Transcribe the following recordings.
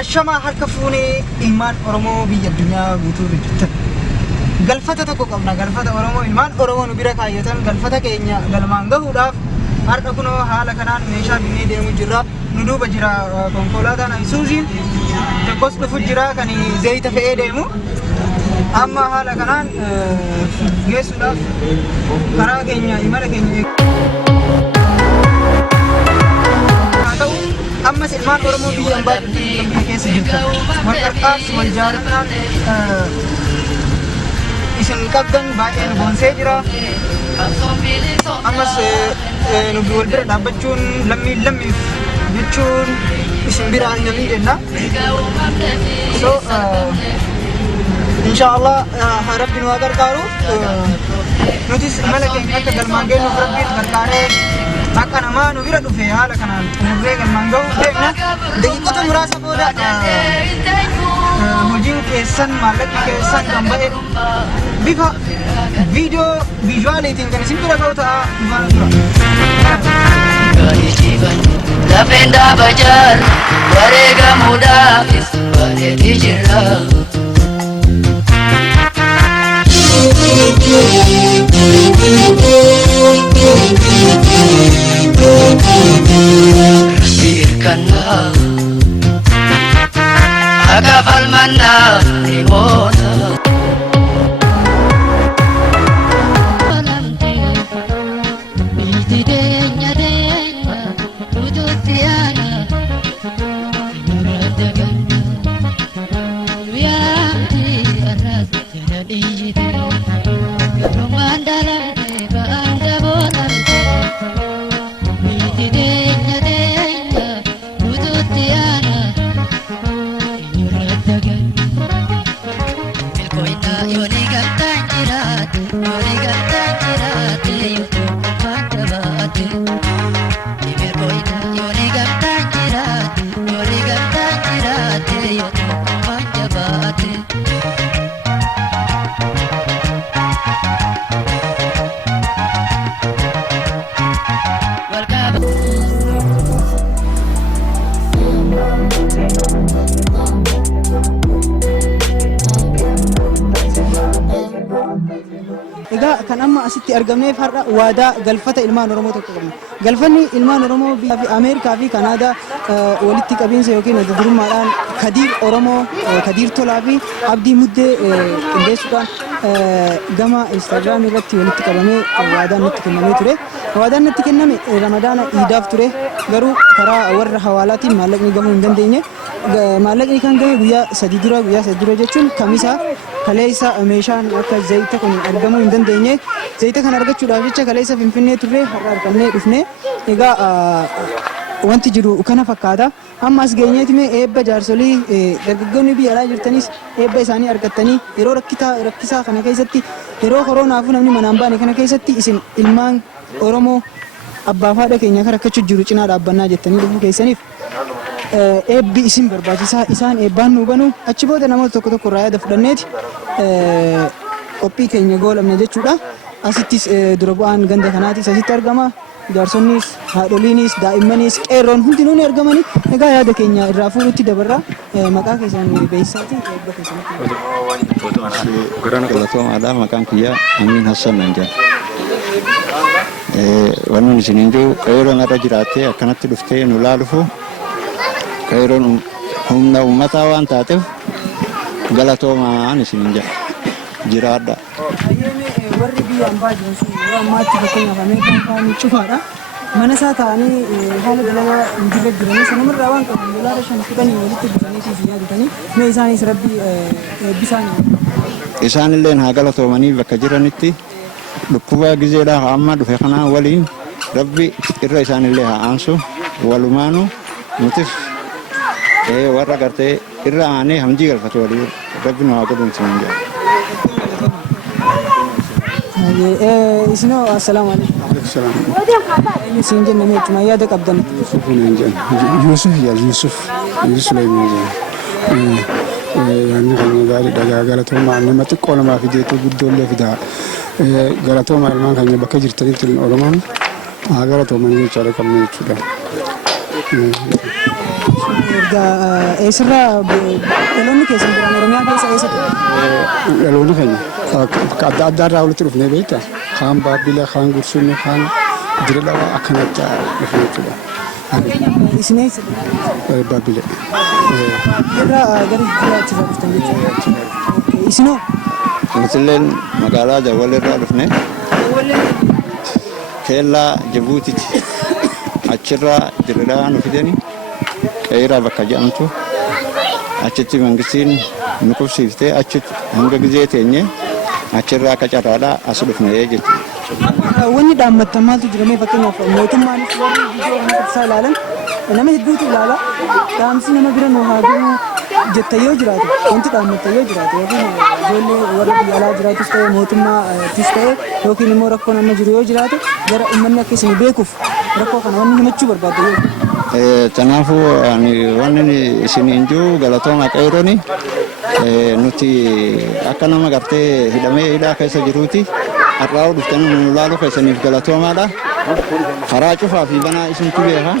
Ashama harka fuunee ilmaan Oromoo biyya addunyaa guutuu jirtan. Galfata tokko qabna. Galfata Oromoo ilmaan Oromoo nu bira kaayyatan galfata keenya galmaan gahuudhaaf har'a kunoo haala kanaan meeshaa binnee deemu jirra. Nu duuba jira konkolaataan Isuuziin tokkos dhufu jira kan zayita fe'ee deemu. Amma haala kanaan geessuudhaaf karaa keenya imala keenya amma ilmaan Oromoo biyya hambaa keessa jirtan wal qarqaarsi wal jaalatnaan isin qabdan baay'ee nu boonsee jira. Ammas nu wal bira dhaabbachuun lammiif jechuun isin bira hangamiin jenna. So inshallah rabbi nu haa gargaaru. Nutis imala keenya akka galmaan geenyuuf rabbiin gargaaree akka namaa nu bira dhufe haala kanaan umurree galmaan gahuu deemna. Daqiiqota muraasa booda hojiin keessan maallaqni keessan kan ba'e bifa viijuwaaliitiin kan isin bira ga'u ta'a dhufaana tura. Lafeen dhaabajar wareegamuudhaafis bareedee jira. Birkanna agafal manna nimona kan amma asitti argamneef har'a waadaa galfata ilmaan Oromoo tokko qabna. Galfanni ilmaan Oromoo biyya Ameerikaa fi Kanaadaa walitti qabiinsa yookiin adda durummaadhaan Kadiir Oromoo, Kadiir Tolaa fi Abdii Muddee qindeessuudhaan gama Instagram irratti walitti qabamee waadaan nutti kennamee ture. Waadaan nutti kenname Ramadaana Iidaaf ture. Garuu karaa warra hawaalaatiin maallaqni gahuu hin dandeenye. Maallaqni kan gahe guyyaa sadii dura jechuun Kamisaa kaleessa meeshaan akka zayita kun argamuu hin dandeenye. Zayita kan argachuudhaaf jecha kaleessa Finfinnee turre har'a argamnee dhufne. Egaa wanti jiru kana fakkaata. Amma as geenyeeti mee eebba jaarsolii dargaggoonni biyya alaa jirtanis eebba isaanii argattanii yeroo rakkisaa kana keessatti yeroo koronaafu namni manaan baane kana keessatti isin ilmaan Oromoo abbaa fi haadha keenya kan rakkachuu jiru cinaa dhaabbannaa jettanii dhufuu keessaniif eebbi isin barbaachisaa isaan eebbaan nu banu achi booda namoota tokko irraa yaada fudhanneeti qophii keenya goolabne jechuudha. Asittis dura bu'aan ganda kanaatis asitti argama. Jaarsonnis, haadholiinis, daa'immaniis, qeerroon hundinuu ni argamani. Egaa yaada keenya irraa fuudhutti dabarra maqaa keessan beeksisaati eebba keessanitti. Gorana qalatoomaadha maqaan kiyyaa Amiin Hassan nan jedha. Wanni isiniin jiru qeerroon irra jiraattee akkanatti dhuftee nu laalufu qeerroon humna uummataa waan taateef galatoomaan isiniin jedha. Jiraadha. Warri biyya hambaa jiran sun yeroo ammaatti fakkeenyaaf Ameerikaan kaanii cufaadha. Mana isaa ta'anii haala dalagaa hin jirre jiranii sanumarraa waan qabu $5 walitti bitanii fi yaadatanii mee isaanis rabbi eebbisaanii. Isaanillee haa galatoomanii bakka jiranitti dhukkuba gizeedhaaf amma dhufe kanaa waliin rabbi irra isaanillee haa aansu walumaanu nutis warra gartee irra aanee hamjii galfatu walii rabbi nu haa godhun siin jedha. Isno assalamu alaikum. Salam. Ini sinjen namanya cuma ya ada kapten. Yusuf ya Yusuf Sulaiman. yaanni keenya gaariidha. Galatoomaa nama xiqqoo namaa fideetu guddoollee fidaa. Galatoomaa ilmaan keenya bakka jirtanitti Oromoon haa galatooman jechaadha qabna jechuudha. Eessirraa dhaloonni keessan biraan Oromiyaa keessa eessatti? Dhaloonni keenya adda addaarraa walitti dhufnee beekta. Kaan Baabila, kaan Gursumni, kaan Dirreedhawa akkanatti dhufne jechuudha. Isin eessa? Baabila. Irraa gara jiraachisa dhuftan jechuudha. Isinoo? Nutilleen magaalaa Jawwal irraa dhufne Keellaa Jibuutiiti. Achirraa Dirreedhaa nu fidanii Qeeraa bakka jedhamtu achitti mangistiin nu qubsiiftee achitti hanga gizee teenye achirraa akka carraadhaa as dhufne jechuudha. Wanni dhaammattan maaltu jiramee fakkeenyaaf mootummaanis warri viidiyoo kana ibsaa ilaalan nama hedduutu ilaala. Dhaamsi nama bira nu haa gahu jetta yoo jiraate wanti dhaammatta yoo jiraate yookiin ijoollee warra biyya alaa jiraatus ta'e mootummaattis ta'e yookiin immoo rakkoo nama jiru yoo jiraate gara uummanni akka isin beekuuf rakkoo kana wanni himachuu barbaadde yoo Kanaafuu wanni isiniin jiru galatooma qeerrooni nuti akka nama gartee hidhamee hidhaa keessa jiruuti har'aa dhuftanii nu ilaaluu keessaniif galatoomaadha. Karaa cufaa fi banaa isintu beeka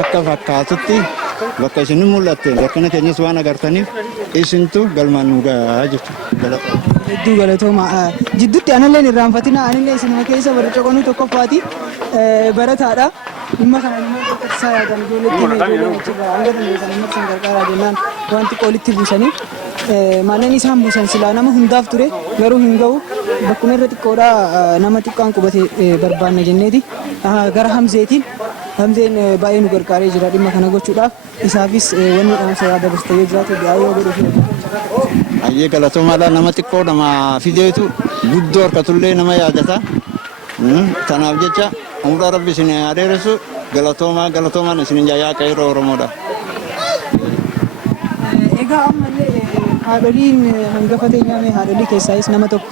akka fakkaatutti bakka isin mul'atte rakkina keenyas waan agartaniif isintu galmaan nu gahaa jechuudha. Hedduu galatooma. Jidduutti anallee irraanfatina anillee isinuma keessa warra coqonuu tokkoffaati barataadha. Dhimma kana immoo isaa yaadan ijoolleetti ijoollee achirraa hanga dandeessan amma isin gargaaraa jennaan wanti qoolitti buusanii maalleen isaan buusan silaa nama hundaaf ture garuu hin ga'u bakkuma irra xiqqoodhaa nama xiqqaan qubate barbaanna jenneeti gara Hamzeetiin Hamzeen baay'ee nu gargaaree jira dhimma kana gochuudhaaf isaafis wanni dhaamsa yaada barste yoo jiraate baay'ee godhuuf Ayyee galatoomaadhaan nama xiqqoo nama fideetu guddoo harkatullee nama yaadata. Tanaaf jecha umraa rabbi isin adeeressu galatoomaan isin jaayaa qeerroo Oromoodha. Egaa ammallee haadholiin hangafa teenyaame haadholii keessaayis nama tokko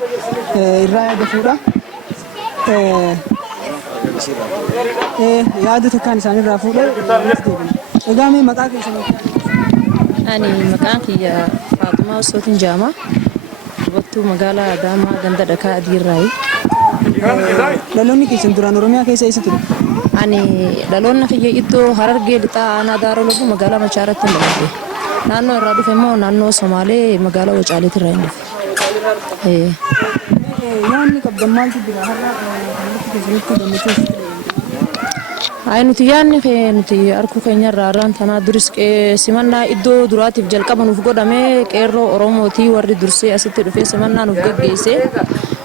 irraa yaada fuudha. Yaada takkaan isaanirraa fuudhee egaa mee maqaa keessanii? Ani maqaan kiyya Faatumaa Osootiin Jaamaa dubartuu magaalaa Adaamaa ganda dhakaa adiirraayi. Dhaloonni keessan duraan Oromiyaa keessa eessa ture? Ani dhaloonni kiyya iddoo Harargee lixaa aanaa Daaroo Lobuu magaalaa Machaaratti dhaladhe. Naannoo irraa dhufe immoo naannoo Somaalee magaalaa Wacaaleetti irraa hin dhufe. Yaanni qabdan maaltu jira har'a keessatti gammachuu? Nuti yaanni nuti harkuu keenya irraa irraan tanaa duris simannaa iddoo duraatiif jalqaba nuuf godhame qeerroo Oromootii warri dursee asitti dhufee simannaa nuuf geggeesse.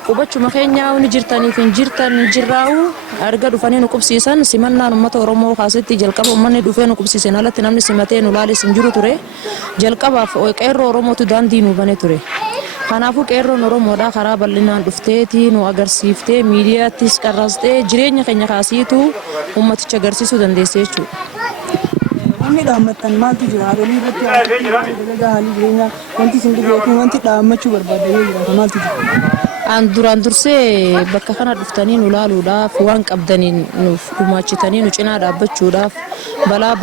Hubachuma keenya ni jirtaniif hin jirtan jirraa'u erga dhufanii nu qubsiisan simannaan uummata Oromoo kaasitti jalqaba uummanni dhufee nu qubsiisan alatti namni simatee nu laalis hin jiru ture. Jalqabaaf qeerroo Oromootu daandii nu bane ture. Kanaafuu qeerroon Oromoodhaa karaa bal'inaan dhufteetii nu agarsiiftee miidiyaattis qarrastee jireenya keenya kaasiitu uummaticha agarsiisuu dandeesse jechuudha. Wanni dhaammattan maaltu jira? Haadholii irratti dalagaa haalli jireenyaa wanti isin dhibeeku wanti dhaammachuu barbaadda yoo jiraata maaltu jira? Duraan dursee bakka kana dhuftanii nu laaluudhaaf waan qabdaniin nuuf gumaachitanii nu cinaa dhaabbachuudhaaf balaa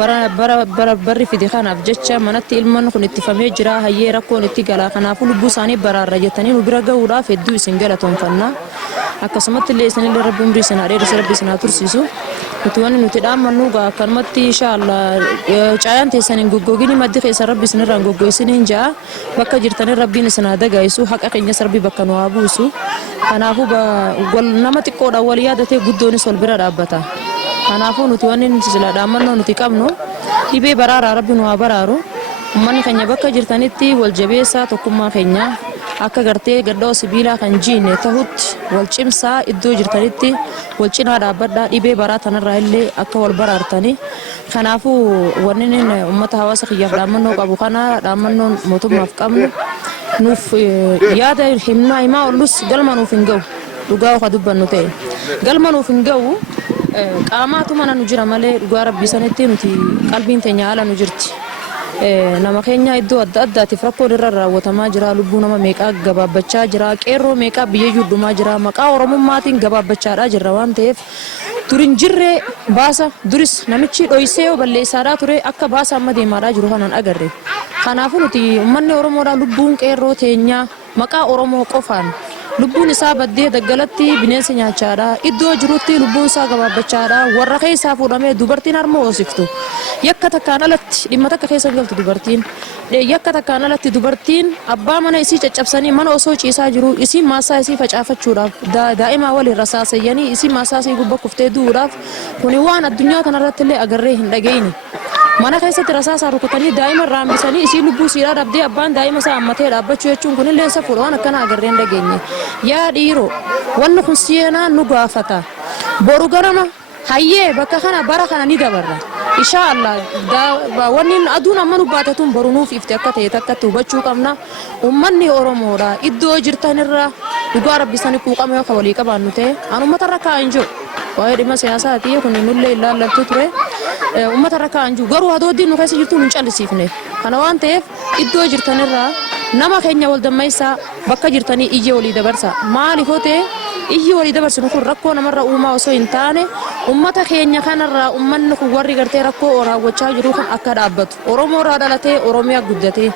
barri fide kanaaf jecha manatti ilmaan kun ittifamee jira hayyee rakkoon itti galaa kanaafuu lubbuu isaanii baraarra jettanii nu bira gahuudhaaf hedduu isin galatoomfanna. Akkasumatti illee isinillee rabbi umrii isin dheeresse rabbi isin tursiisu. Nuti wanni nuti dhaammannu akkanumatti inshaallah caayaan teessan hin goggogini maddi keessa rabbi isinirraa hin goggogsine hin ja'a bakka jirtanii rabbiin isin dagaa'isu haqa keenyas rabbi bakka nu haa buusu. Kanaafuu nama xiqqoodhaan wal yaadatee guddoonis wal bira dhaabbata. Kanaafuu nuti wanni sila dhaammannoo nuti qabnu dhibee baraaraa rabbi nu haa baraaru. Uummanni keenya bakka jirtanitti wal jabeessaa tokkummaa keenya akka gartee gaddaa sibiilaa kan jiine ta'utti wal cimsaa iddoo jirtanitti wal cinaa dhaabbadhaa dhibee baraa tanarraa illee akka wal baraartanii. Kanaafuu wanni uummata hawaasa kiyyaaf dhaammannoo qabu kana dhaammannoon mootummaaf qabnu nuuf yaada himnaa himaa ollus galma nuuf hin ga'u dhugaa oka dubbannu ta'e galma nuuf hin ga'u qaamaatu mana nu jira malee dhugaa rabbii sanitti nuti qalbiin teenya haala nu jirti. Nama keenya iddoo adda addaatiif rakkoon irra raawwatamaa jira lubbuu nama meeqaa gabaabbachaa jira qeerroo meeqaa biyya yuudhumaa jira maqaa oromummaatiin gabaabbachaadhaa jirra waan ta'eef turin jirre baasa duris namichi dhoysee yoo balleessaadhaa ture akka baasa amma deemaadhaa jiru kanaan agarre. Kanaafuu nuti uummanni Oromoodhaa lubbuun qeerroo teenyaa maqaa Oromoo qofaan lubbuun isaa baddee daggalatti bineensa nyaachaadha. Iddoo jirutti lubbuun isaa gabaabbachaadha. Warra keessaa fuudhamee dubartiin harma hoosiftu. Yakka takkaan alatti dhimma takka keessa galtu dubartiin. Yakka takkaan alatti dubartiin abbaa mana isii caccabsanii mana osoo ciisaa jiru isii maasaa isii facaafachuudhaaf daa'ima waliin rasaasayyanii isii maasaa isii gubba kuftee du'uudhaaf kuni waan addunyaa kanarratti illee agarree hin dhageenye. Mana keessatti rasaasaa rukutanii daa'ima irraa hambisanii isii lubbuu siidhaa dhabdee abbaan daa'ima isaa hammatee dhaabbachuu jechuun kunillee isa fuudha waan akkana agarree hin dhageenye. Yaa dhiiroo wanni kun seenaa nu gaafata. Boru ganama hayyee bakka kana bara kana ni dabarra. Inshaallah wanni aduun amma nu baatetuun boru nuuf ifte akka ta'e takkatti hubachuu qabna. Uummanni Oromoodha iddoo jirtanirra dhugaa rabbisanii quuqama yoo walii qabaannu ta'e an uummata irra kaa'an jiru. Waa'ee dhimma siyaasaati kun nullee ilaallattu ture. Uummata irra kaa'an jiru garuu hadooddiin nu keessa jirtu nu callisiifne. Kana waan ta'eef iddoo jirtanirraa nama keenya wal dammaysaa bakka jirtanii iyyee walii dabarsa. Maaliif yoo ta'e iyyi walii dabarsinu kun rakkoo namarra uumaa osoo hin taane ummata keenya kanarraa ummanni kun warri gartee rakkoo raawwachaa jiru kun akka dhaabbatu Oromoo irraa dhalatee Oromiyaa guddatee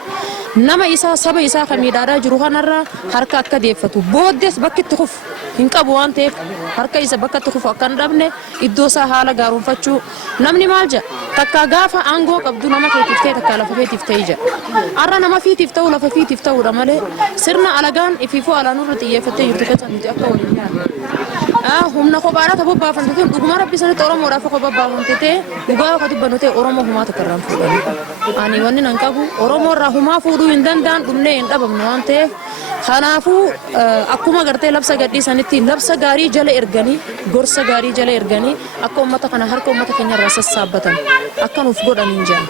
nama isaa saba isaa kamiidhaadhaa jiru kanarraa harka akka deeffatu booddees bakki itti kufu hin qabu waan ta'eef harka isa bakka itti kufu akka hin dhabne iddoo isaa haala gaarumfachuu namni maal jedha takka gaafa aangoo qabdu nama keetiif ta'e takka lafa keetiif ta'e jedha arra nama fiitiif ta'u lafa fiitiif ta'uudha malee sirna alagaan ifiifuu alaanurra xiyyeeffattee jirtu keessa nuti akka waliin yaadne humna kophaadhaa ta'uu baafamte ta'e dhuguma rabbi sanitti Oromoodhaaf kophaa baafamte ta'e dhugaa akka dubbannu ta'e Oromoo humaa takka irraan fuudhanii ani wanni nan qabu Oromoo irraa humaa fuudhuu hin danda'an dhumnee hin dhabamne waan ta'eef kanaafuu akkuma gartee labsa gadhiisanitti labsa gaarii jala erganii gorsa gaarii jala erganii akka uummata kana harka uummata keenya irraa sassaabbatan akka nuuf godhaniin jira.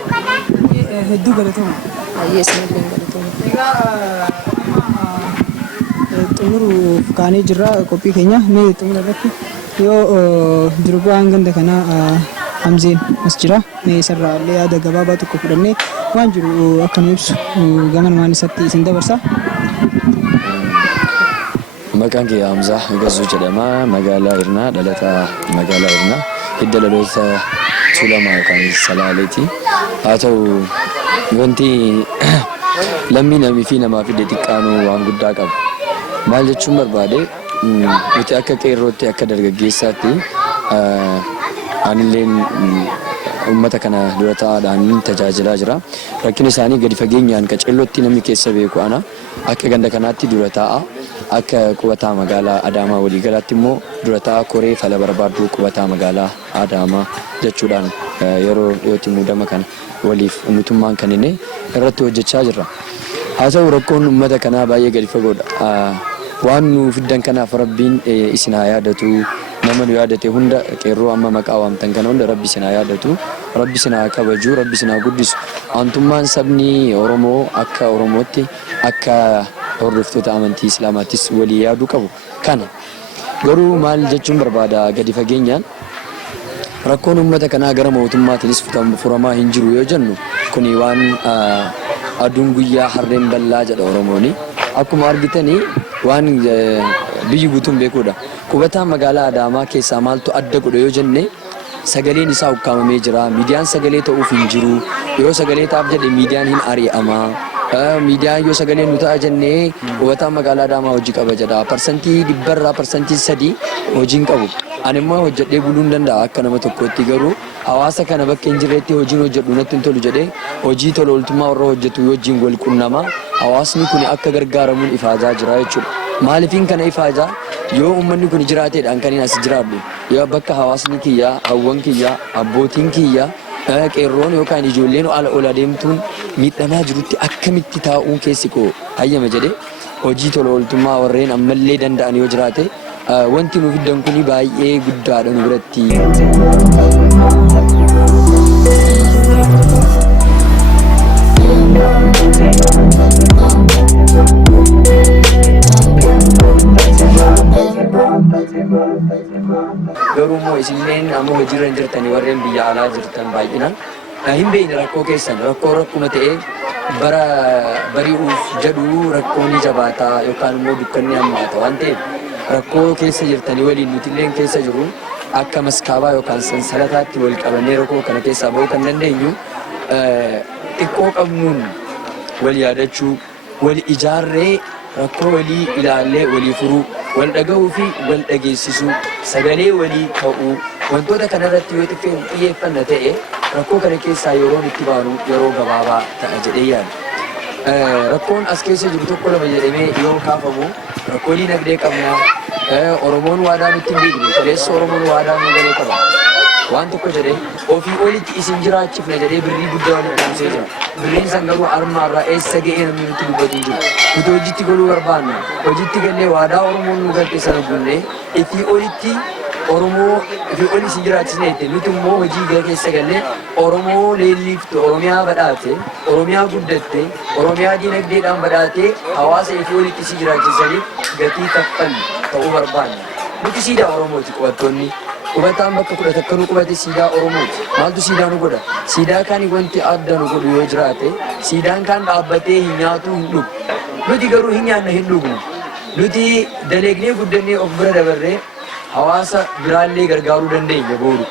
Hedduu galatooma. Ayyee sinillee galatooma. Xumuruuf kaanee jirra qophii keenya mee xumura irratti yoo durbaan ganda kanaa Hamzeen as jira mee isarraa illee yaada gabaabaa tokko fudhannee waan jiru akka nu ibsu gama namaan isatti isin dabarsa. Maqaan kee Hamzaa Gazzuu jedhama. Magaalaa Irnaa dhalataa magaalaa Irnaa hidda dhaloota Tuulamaa yookaan Salaaleeti. Haa ta'u wanti lammii namii fi namaa fide xiqqaanuu waan guddaa qaba. Maal jechuun barbaade nuti akka qeerrootti akka dargaggeessaatti anilleen uummata kana dura taa'aadhaan tajaajilaa jira. Rakkina isaanii gadi fageenyaan qaceellootti namni keessa beeku ana akka ganda kanaatti dura taa'a. Akka qubataa magaalaa Adaamaa waliigalaatti immoo dura taa'a koree fala barbaaduu qubataa magaalaa Adaamaa jechuudhaan yeroo dhiyootti muudama kana waliif mootummaan kan inni irratti hojjechaa jirra. Haa ta'u rakkoon uummata kanaa baay'ee gadi fagoodha. Waan nu fiddan kanaaf rabbiin isin haa yaadatu. Nama nu yaadate hunda qeerroo amma maqaa waamtan kana hunda rabbi isin haa yaadatu. Rabbi isin haa kabaju, rabbi isin haa guddisu. Aantummaan sabni Oromoo akka Oromootti akka hordoftoota amantii Islaamaattis walii yaaduu qabu. Kana garuu maal jechuun barbaada gadi fageenyaan rakkoon uummata kanaa gara mootummaatiinis furamaa hin jiru yoo jennu kuni waan aduun guyyaa harreen bal'aa jedha Oromooni. Akkuma argitanii waan biyyi guutuun beekuudha. Qubataa magaalaa Adaamaa keessaa maaltu adda godha yoo jenne sagaleen isaa ukkaamamee jira. Miidiyaan sagalee ta'uuf hin jiru. Yoo sagalee ta'aaf jedhe miidiyaan hin ari'ama. Miidiyaan yoo sagalee nu ta'a jennee qubataa magaalaa Adaamaa hojii qaba jedha. Parsantii 100% hojiin qabu. Ani immoo hojjedhee buluu hin danda'a akka nama tokkootti garuu hawaasa kana bakka hin jirreetti hojiin hojjedhu natti hin tolu jedhee hojii tola ooltummaa warra hojjetu wajjin wal qunnama. Hawaasni kun akka gargaaramuun ifaajaa jira jechuudha. Maaliifin kana ifaajaa yoo uummanni kun jiraateedhaan kan inni as jiraadhu yoo bakka hawaasni kiyyaa, hawwan kiyyaa, abbootiin kiyyaa, qeerroon yookaan ijoolleen ala ol adeemtuun miidhamaa jirutti akkamitti taa'uun keessi koo hayyama jedhee hojii tola ooltummaa warreen ammallee danda'an yoo jiraate wanti nu fiddan kun baay'ee guddaadha nu biratti. Garuu immoo isinleen amma hojiirra hin jirtanii warreen biyya alaa jirtan baay'inaan hin beekne rakkoo keessan rakkuma ta'ee bari'uuf jedhu rakkoon ni jabaataa yookaan immoo dukkanni hammaata waan ta'eef rakkoo keessa jirtanii waliin nuti illee keessa jiru akka maskaabaa yookaan sansalataatti wal qabannee rakkoo kana keessaa bahuu kan dandeenyu xiqqoo qabnuun wal yaadachuu, wal ijaarree rakkoo walii ilaallee walii furuu, wal dhaga'uu fi wal dhageessisuu, sagalee walii ta'uu, wantoota kanarratti yoo xiyyeeffanna ta'e rakkoo kana keessaa yeroon itti baanu yeroo gabaabaa ta'a jedhee yaada. Rakkoon as keessa jiru tokko lama jedhamee yoo kaafamu rakkoo dinagdee qabna. Oromoon waadaa nutti hin beekne kaleessa Oromoon waadaa nu galee qaba. Waan tokko jedhee ofii olitti isin jiraachifna jedhee birrii guddaa walitti qabsee jira. Birriin san garuu armaarraa eessa ga'ee namni nutti dubbatu hin jiru. Nuti hojiitti galuu barbaanna. Hojiitti gallee waadaa Oromoon nu galte sana guunnee ifii olitti Oromoo ifii oli isin jiraachisne jette nuti immoo hojii gara keessa gallee Oromoo leelliiftu Oromiyaa badhaate, Oromiyaa guddatte, Oromiyaa dinagdeedhaan badhaate hawaasa ifii olitti isin jiraachisaniif gatii kaffallu ta'uu barbaanna. Nuti siidaa Oromooti qubattoonni. Qubataan bakka 10 akkanuu qubate siidaa Oromooti. Maaltu siidaa nu godha? Siidaa kaan wanti adda nu godhu yoo jiraate siidaan kaan dhaabbatee hin nyaatu hin dhugu. Nuti garuu hin nyaanna hin dhugnu. Nuti daleegnee guddannee of bira dabarree hawaasa biraallee gargaaruu dandeenya booru.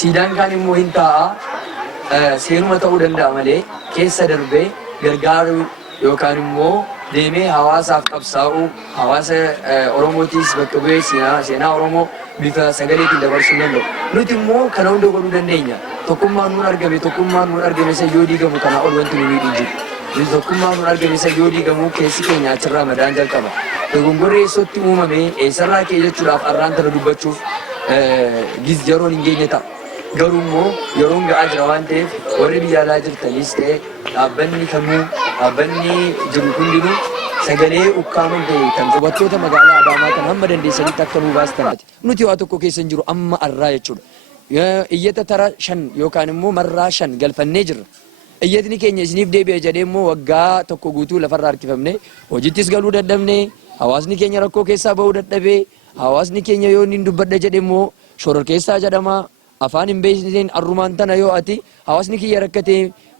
Siidaan kaan immoo hin taa'a seenuma ta'uu danda'a malee keessa darbee gargaaruu yookaan immoo deemee hawaasaaf qabsaa'uu hawaasa Oromootiis bakka bu'ee seenaa Oromoo bifa sagaleetiin dabarsuu danda'u. Nuti immoo kana hunda godhuu dandeenya. Tokkummaan nuun argame isa yoo diigamu kanaa ol wanti nu miidhu jiru. Nuti tokkummaan nuun argame isa yoo diigamu keessi keenya achirraa madaan jalqaba. Dogongorri eessatti uumame eessarraa kee jechuudhaaf arraan tana dubbachuuf yeroon hin geenye ta'a. Garuu immoo yeroon ga'aa jira waan ta'eef warri biyya alaa jirtanis ta'e dhaabbanni kamuu dhaabbanni jiru hundinuu sagalee ukkaamuu ta'e kan qubattoota magaalaa Adaamaa kan hamma dandeessanitti akka nuu baastaniiti. Nuti waa tokko keessa hin jiru amma arraa jechuudha. Iyyata tara 5 yookaan immoo marraa 5 galfannee jirra. Iyyatni keenya isiniif deebi'e jedhee immoo waggaa tokko guutuu lafarraa harkifamne hojittis galuu dadhabne hawaasni keenya rakkoo keessaa bahuu dadhabee hawaasni keenya yoo inni dubbadha jedhe immoo shororkeessaa jedhama. Afaan hin beekneen arrumaan tana yoo ati hawaasni kiyya rakkate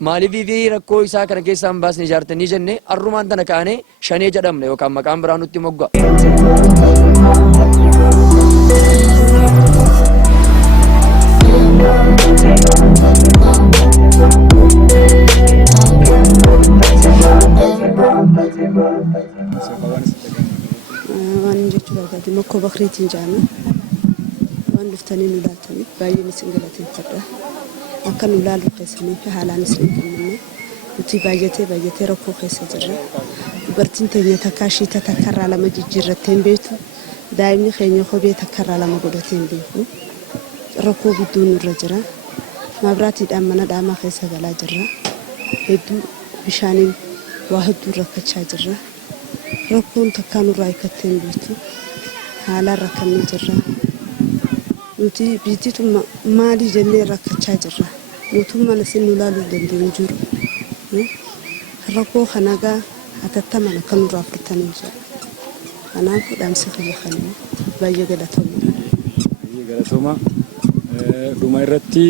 maaliif fi rakkoo isaa kana keessaa hin baasne ijaartanii jenne arrumaan tana kaanee shanee jedhamna yookaan maqaan biraa nutti moggaa. Waan jechuudha gadi makkoo bakriitiin jaana. Luftanii nu laaltaniif baay'een isin galateeffadha. Akka nu laalu keessanii fi haalaan isin kenname nuti baay'atee rakkoo keessa jirra. Dubartiin teenya takkaa shiita takkarraa lama jijjiirrattee hin beektu. Daa'imni keenya kophee takkarraa lama godhatee hin beeku. Rakkoo guddoo nurra jira. Maabiraatiidhaan mana dhaamaa keessa galaa jirra. Hedduu bishaaniin waa hedduu rakkachaa jirra. Rakkoon takkaa nurraa hiikattee hin beektu. Haalaan rakkannee jirra. Nuti biititu maali jennee rakkachaa jirra. Mootummaan isin nu laaluu dandeenyu jiru. Rakkoo kanagaa hatattamaan akka nurraa furtanii jira. Kanaaf dhaamsa kiyya kanaa baay'ee galatooma. Baay'ee galatooma. Dhuma irratti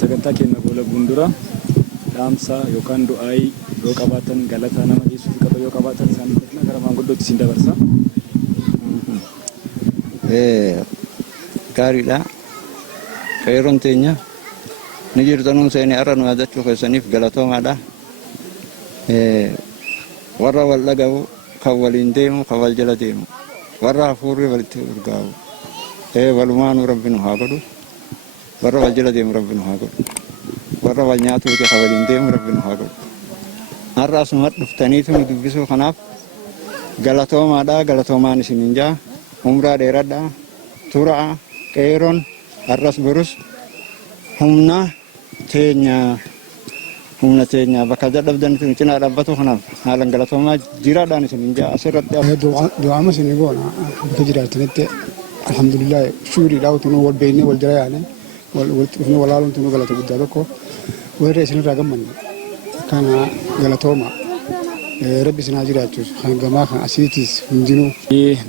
sagantaa keenya boola gundura dhaamsa yookaan du'aayii yoo qabaatan galataa nama geessuuf qaba yoo qabaatan isaan gara maanguddootti isin dabarsa. Gaariidha. Qeerroon teenya ni jirtanuun seenii arra nu yaadachuu keessaniif galatoomaadha. Warra wal dhaga'u kan waliin deemu kan wal jala deemu warra hafuurri walitti urgaa'u walumaanuu rabbi nu haa godhu. Warra wal jala deemu rabbi nu haa godhu. Warra wal nyaatuu kan waliin deemu rabbi nu haa godhu. Har'a asuma dhuftaniitu nu dubbisuu kanaaf galatoomaadha. Galatoomaan isiniin jaa umraa dheeradha. Turaa qeerroon arras burus humna teenya bakka dadhabdanitti cinaa dhaabbatu kanaaf haalan galatoomaa jiraadhaan isin jaa asirratti du'aama isin goona bakka jiraatanitti alhamdulillah shukriidhaa utuu wal beeknee wal jala yaane wal walaaluun tunuu galata guddaa tokko warra isinirraa gammanne kana galatooma rabbi isin haa jiraachuuf kan gamaa kan asiitis hundinuu.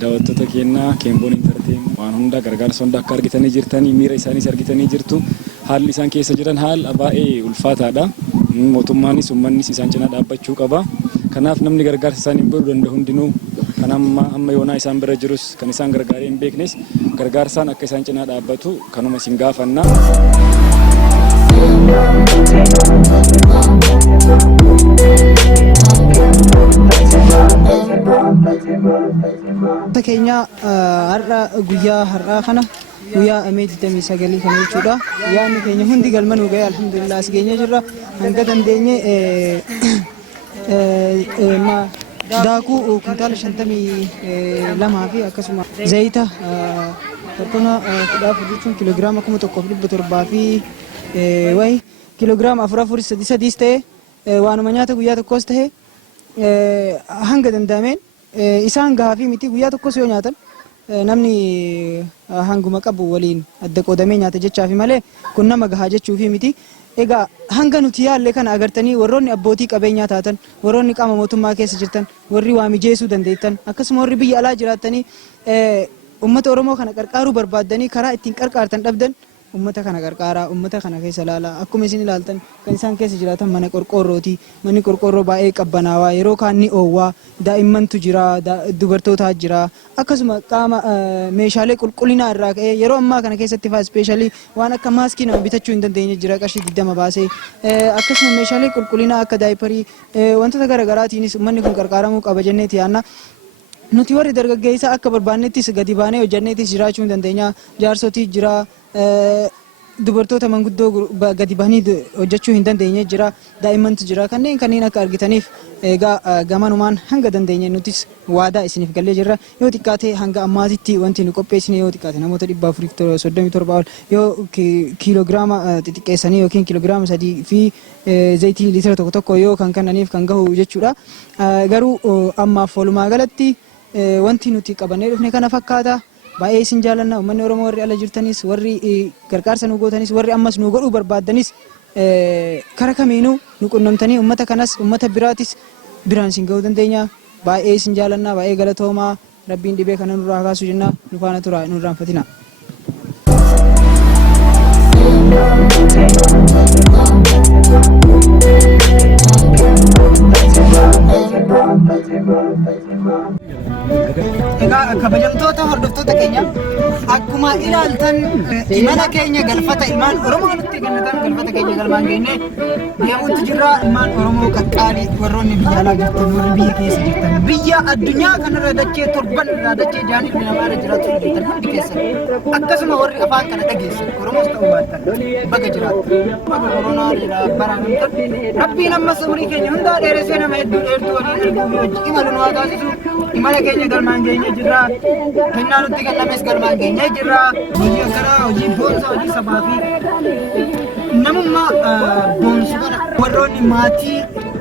Daawwattoota keenya Keemboon Intarteem waan hunda gargaarsa hunda akka argitanii jirtanii miira isaaniis argitanii jirtu haalli isaan keessa jiran haala baay'ee ulfaataadha. Mootummaanis uummannis isaan cinaa dhaabbachuu qaba. Kanaaf namni gargaarsa isaanii godhuu danda'u hundinuu kan amma yoonaa isaan bira jirus kan isaan gargaaree hin beeknes gargaarsaan akka isaan cinaa dhaabbatu kanuma isin gaafanna. Keenya har'a guyyaa har'aa kana guyyaa Amee 29 kana jechuudha. Yaadni keenya hundi galmaan ga'ee alhamdulillah as geenye jirra. Hanga dandeenye daakuu kuntaala 52 fi akkasuma zayita kartoona 10 jechuun kiloogiraama 1,700 fi wayi kiloogiraama 4,433 ta'e waanuma nyaata guyyaa tokkos ta'e hanga danda'ameen isaan gahaa fi miti guyyaa tokkos yoo nyaatan namni hanguma qabu waliin adda qoodamee nyaata jechaafi malee kun nama gahaa jechuufi miti. Egaa hanga nuti yaallee kana agartanii warroonni abbootii qabeenyaa taatan, warroonni qaama mootummaa keessa jirtan, warri waa mijeessuu dandeettan, akkasuma warri biyya alaa jiraattanii uummata Oromoo kana qarqaaruu barbaaddanii karaa ittiin qarqaartan dhabdan ummata kana qarqaaraa, ummata kana keessa ilaalaa. Akkuma isin ilaaltan kan isaan keessa jiraatan mana qorqoorrooti. Manni qorqoorroo baay'ee qabbanaawaa, yeroo kaan ni oowwaa, daa'immantu jira, dubartootaa jira. Akkasuma qaama meeshaalee qulqullinaa irraa ka'ee yeroo ammaa kana keessatti faa ispeeshaalii waan akka maaskii nama bitachuu hin dandeenye jira qarshii 20 baasee. Akkasuma meeshaalee qulqullinaa akka daayiparii wantoota garaagaraatiinis uummanni kun qarqaaramuu qaba jenneeti yaanna. Nuti warri dargaggeessaa akka barbaannettis gadi baanee hojjanneettis jiraachuu hin dandeenya. Jaarsotii jira, dubartoota manguddoo gadi bahanii hojjechuu hin dandeenye jira, daa'immantu jira. Kanneen akka argitaniif egaa gamanumaan hanga dandeenye nutis waadaa isiniif gallee jirra. Yoo xiqqaate hanga ammaatitti wanti nu qopheessine yoo xiqqaate namoota 437 ol yoo kiiloogiraama xixiqqeessanii yookiin kiiloogiraama 3 fi zayitii liitira tokko yoo kan kennaniif kan gahu jechuudha. Garuu ammaaf walumaa galatti wanti nuti qabannee dhufne kana fakkaata. Baay'ee isin jaalanna uummanni Oromoo warri ala jirtanis warri gargaarsa nu gootanis warri ammas nu godhuu barbaaddanis kara kamiinuu nu qunnamtanii uummata kanas uummata biraatis biraan isin gahuu dandeenya. Baay'ee isin jaalanna baay'ee galatoomaa rabbiin dhibee kana nurraa kaasu jenna nu faana tura nu irraanfatina. Egaa kabajamtoota hordoftoota keenya akkuma ilaaltan imala keenya galfata ilmaan Oromoo nutti kennatan galfata keenya galmaan geenye deemuutti jirra. Ilmaan Oromoo qaqqaalii warroonni biyya alaa jirtan warri biyya keessa jirtan biyya addunyaa kanarra dachee torban irraa dachee jaanii namaa irra jiraatu jirtan hundi keessan akkasuma warri afaan kana dhageessan Oromoos ta'uu baattan baga jiraattan baga koronaa irraa baraanamtan rabbiin ammas umurii keenya hundaa dheeressee nama hedduu dheertuu waliin arguu wajji imalu nu haa taasisu. Imala keenya galmaan geenye jirra. Kennaa nutti kennames galmaan geenye jirra. Hojii akkanaa hojii boonsaa hojii sabaa fi namummaa boonsu kana warroonni maatii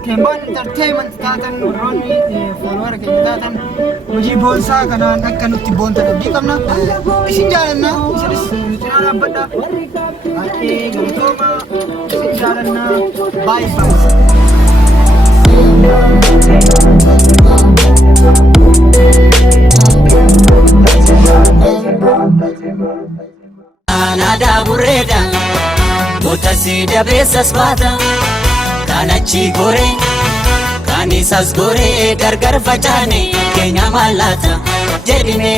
Kembaan entertainment taatan warroonni foolowara keenya taatan hojii boonsaa kanaan akka nutti boontan abdii qabna. Isin jaalanna isinis cinaa dhaabbadha. Baay'ee galatooma isin jaalanna baay'ee. Nada burreda, mutasi da besas bata, kanachi gore, kanisas gore, gargar facane, kenya malata, jedime.